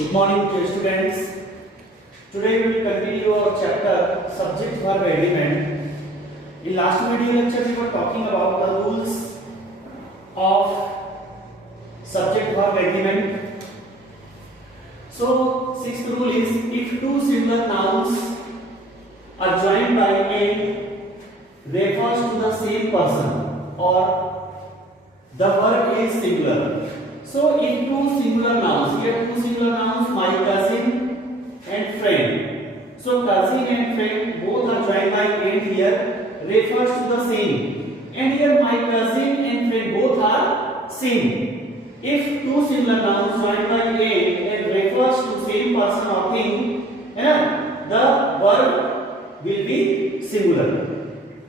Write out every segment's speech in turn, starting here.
Good morning, dear students. Today we will continue our chapter Subject Verb Agreement. In last video lecture we were talking about the rules of Subject Verb Agreement. So sixth rule is if two similar nouns are joined by and refers to the same person or the verb is singular. So if two singular nouns, here two singular nouns, my cousin and friend. So cousin and friend both are joined by and here refers to the same. And here my cousin and friend both are same. If two similar nouns joined by and refers to same person or thing, the verb will be singular.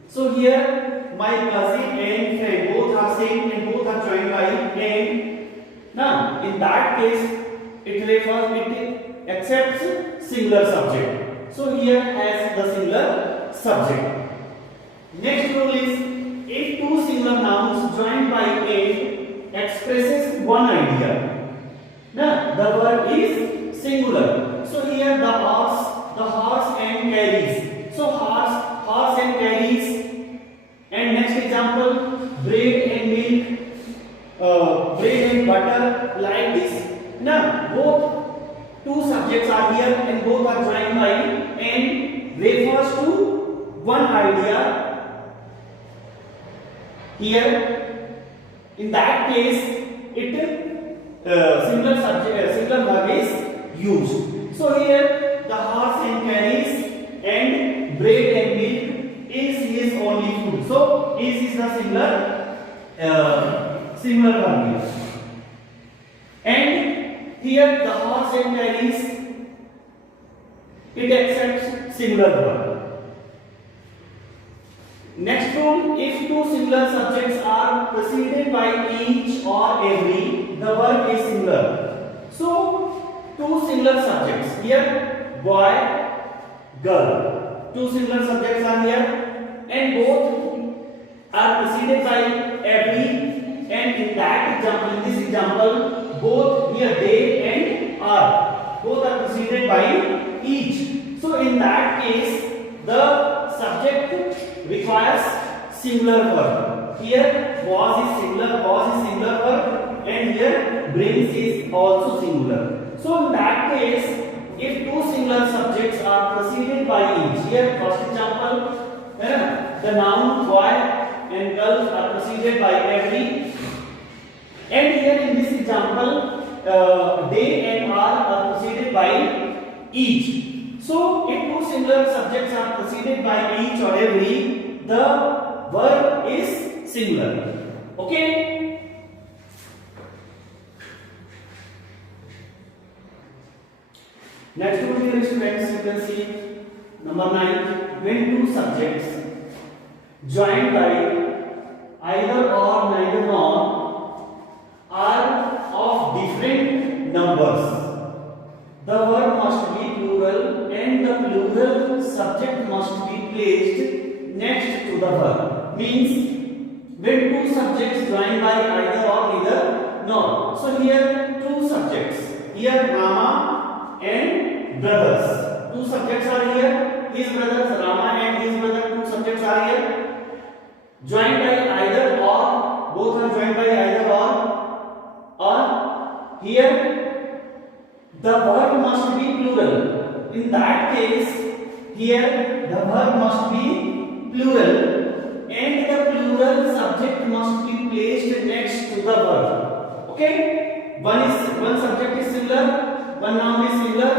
So here my cousin and friend both are same and both are joined by and. Now, in that case, it accepts singular subject. So here has the singular subject. Next rule is if two singular nouns joined by and expresses one idea. Now, the verb is singular. So here the horse and carries. So horse and carries. And next example, bread and milk. Bread and butter, like this. Now both two subjects are here and both are joined by and refers to one idea. Here in that case singular verb is used. So here the horse and carries and bread and milk is his only food. So is the singular verb here. And here the horse and carries, it accepts singular verb. Next rule, if two singular subjects are preceded by each or every, the verb is singular. So two singular subjects here, boy, girl. Two singular subjects are here and both are preceded by every. And in that example, in this example, both here they and are both are preceded by each. So in that case, the subject requires singular verb. Here was is singular verb, and here brings is also singular. So in that case, if two singular subjects are preceded by each, here first example, the noun boy and girl are preceded by every. And here in this example, they and are preceded by each. So if two singular subjects are preceded by each or every, the verb is singular. Okay? Next one, dear students, you can see number 9. When two subjects joined by either or neither nor are of different numbers, the verb must be plural and the plural subject must be placed next to the verb. Means when two subjects joined by either or neither nor. So here two subjects, here Rama and brothers. Two subjects are here, his brothers Rama and his brother. Two subjects are here joined by either or, both are joined by either or here the verb must be plural. In that case, here the verb must be plural and the plural subject must be placed next to the verb. Okay? One subject is singular, one noun is singular,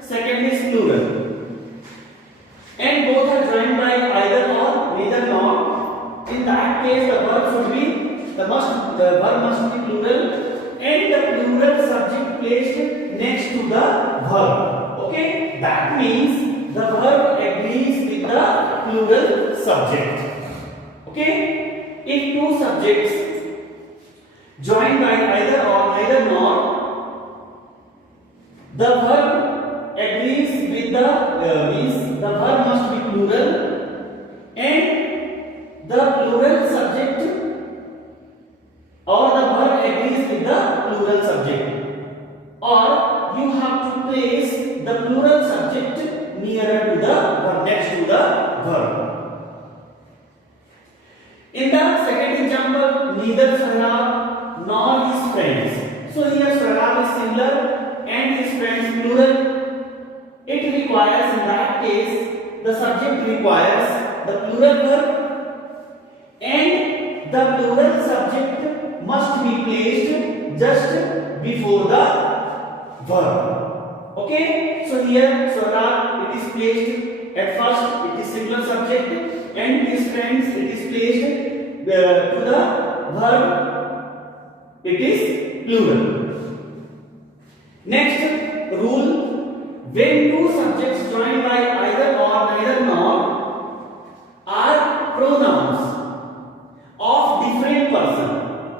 second is plural. And both are joined by either or, neither nor. In that case, the verb must be plural and the plural subject placed next to the verb. Okay? That means the verb agrees with the plural subject. Okay? If two subjects joined by either or neither nor, the verb agrees with the means the verb must be plural and the plural subject or the verb agrees with the plural subject, or you have to place the plural subject nearer to the verb, next to the verb. In the second example, neither Sairab nor his friends. So here Sairab is singular and his friends plural. It requires, in that case, the subject requires the plural verb and the plural subject must be placed just before the verb. Okay, so here Sairab, it is placed at first, it is singular subject, and his friends, it is placed to the verb, it is plural. Next rule, when two subjects joined by either or, neither nor are pronouns of different person,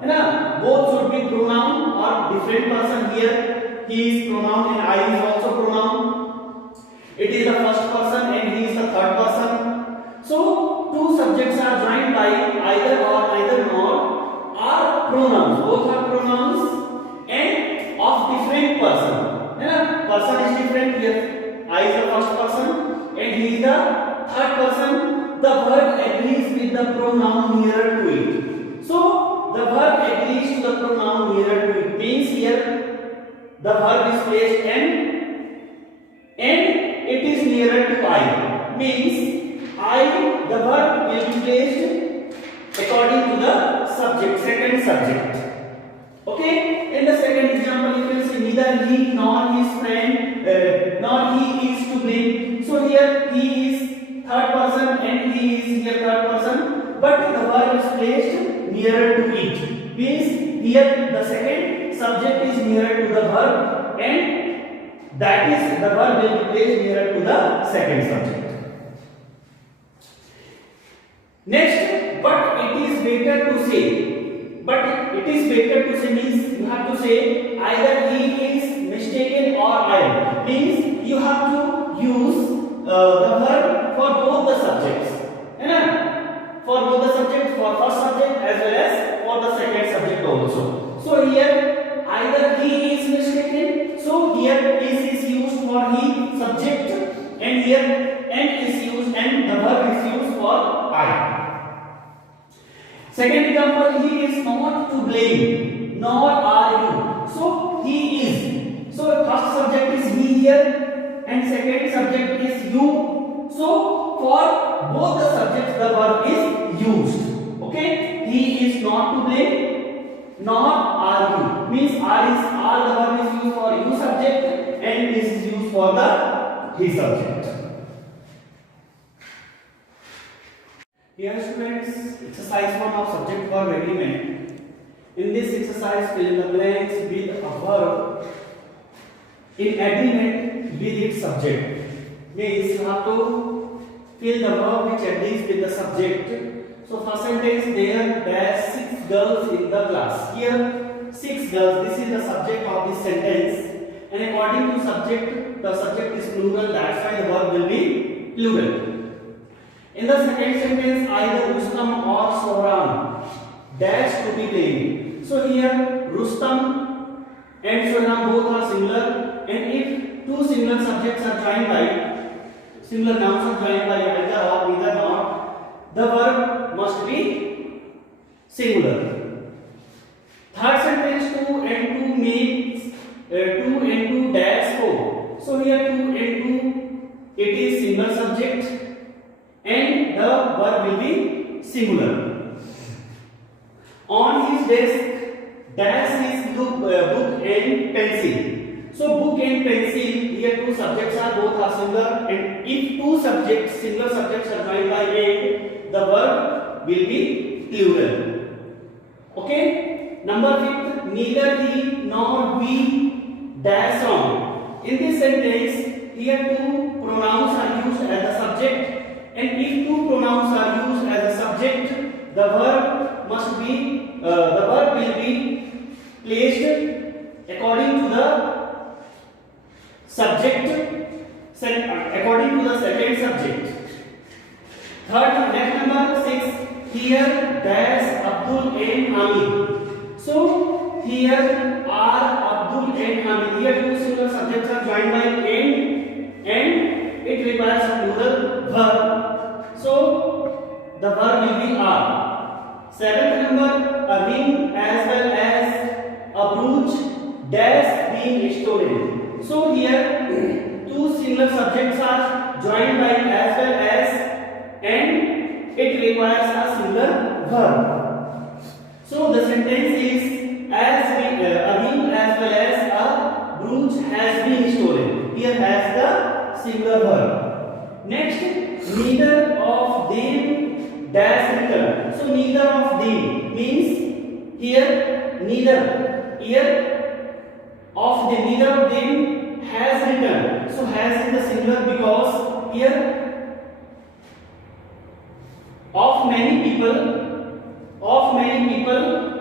है ना, both should be pronoun or different person. Here he is pronoun and I is also pronoun. It is the first person and he is the third person. So two subjects are joined by either or, neither nor are pronouns. Both are pronouns and of different person. है ना, person is different. Here I is the first person and he is the third person. The verb agrees with the pronoun nearer to it. So the verb agrees to the pronoun nearer to it. Means here the verb is placed and it is nearer to I. Means I, the verb will be placed according to the subject, second subject. Okay. In the second example, you can see neither he nor his friend nor he is to blame. So here he is third person and he is here third person, but the verb is placed nearer to it. Means here the second subject is nearer to the verb and that is the verb will be placed nearer to the second subject. Next, but it is better to say. But it is better to say means you have to say either he is mistaken or I am. Means you have to use the verb for both the subjects. है ना? For both the subjects, for first subject as well as for the second subject also. So here either he is mistaken. So here is used for he subject and here and is used and the verb is used for I. Second example, he is not to blame, nor are you. So he is. So first subject is he here and second subject is you. So for both the subjects the verb is used. Okay, he is not to blame, nor are you. Means are the verb is used for you subject and this is used for the he subject. Here students, exercise 1 of subject verb agreement. In this exercise, fill in the blanks with a verb in agreement with its subject. Means you have to fill the verb which agrees with the subject. So first sentence, there are 6 girls in the class. Here 6 girls, this is the subject of this sentence. And according to subject, the subject is plural, that's why the verb will be plural. In the second sentence, either Rustam or Sohran dash to be blamed. So here Rustam and Sohran both are singular, and if two singular subjects are joined by singular nouns are joined by either or, neither nor, the verb must be singular. Third sentence, 2 and 2 makes 2 and 2 dash 4. So here 2 and 2 it is singular subject and the verb will be singular. On his desk dash is book and pencil. So book and pencil, here two subjects are both are singular, and if two subjects, singular subjects are joined by and, the verb will be plural. Okay. Number 5, neither he nor we dash on. In this sentence, here two pronouns are used as the subject. And if two pronouns are used as a subject, the verb must be the verb will be placed according to the subject, according to the second subject. Third, next number 6. Here dash Abdul and Hamid. So here are Abdul and Hamid. Here two singular subjects joined by and it requires a plural verb. So the verb will be are. Seventh number, a ring as well as a brooch dash being stolen. So here two singular subjects are joined by as well as and it requires a singular verb. So the sentence is a ring as well as a brooch has been stolen. Here has the singular verb. Next, neither of them dash return. So neither of them means here neither of them has returned. So has is the singular because here of many people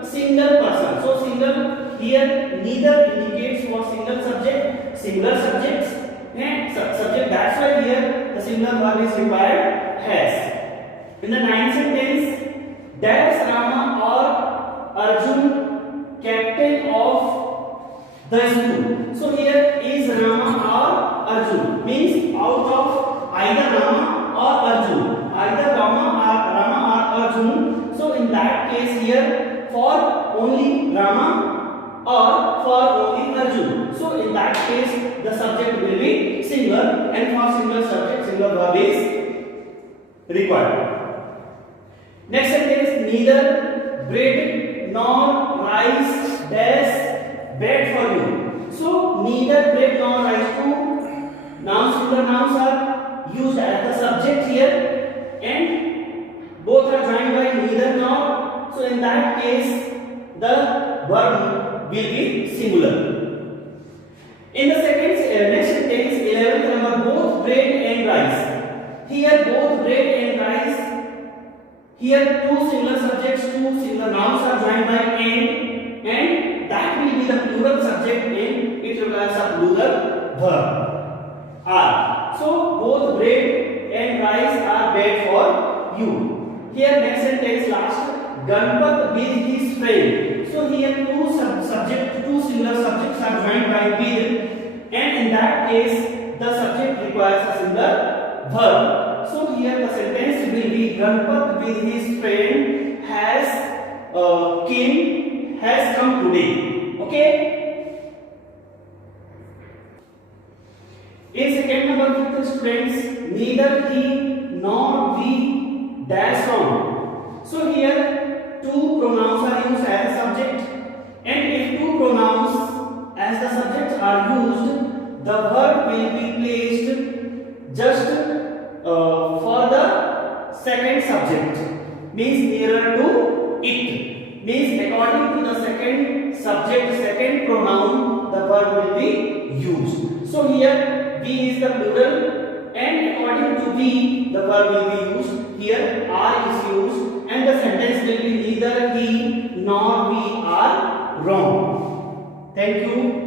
single person. So single here neither indicates for single subject, singular subjects and subject. That's why here the singular verb is required has. In the ninth sentence, dash Rama or Arjun captain of the school. So here is Rama or Arjun means out of either Rama or Arjun, either Rama or Arjun. So in that case here for only Rama or for only Arjun. So in that case the subject will be singular and for singular subject singular verb is required. Next sentence, neither bread nor rice dash bad for you. So neither bread nor rice, two nouns, singular nouns are used as the subject here and both are joined by neither nor. So in that case the verb will be singular. In the next sentence, 11th number, both bread and rice. Here both bread and rice. Here two singular subjects, two singular nouns are joined by and that will be the plural subject and it requires a plural verb are. So both bread and rice are bad for you. Here next sentence last, Ganpat with his friend. So here two singular subjects are joined by with and in that case the subject requires a singular verb. So here the sentence will be Ganpat with his friend has come today. Okay. In second number, students, neither he nor we dash on. So here two pronouns are used as a subject, and if two pronouns as the subjects are used, the verb will be placed just for the second subject, means nearer to it, means according to the second subject, second pronoun, the verb will be used. So here we is the plural and according to we the verb will be used. Here are is used and the sentence will be neither he nor we are wrong. Thank you.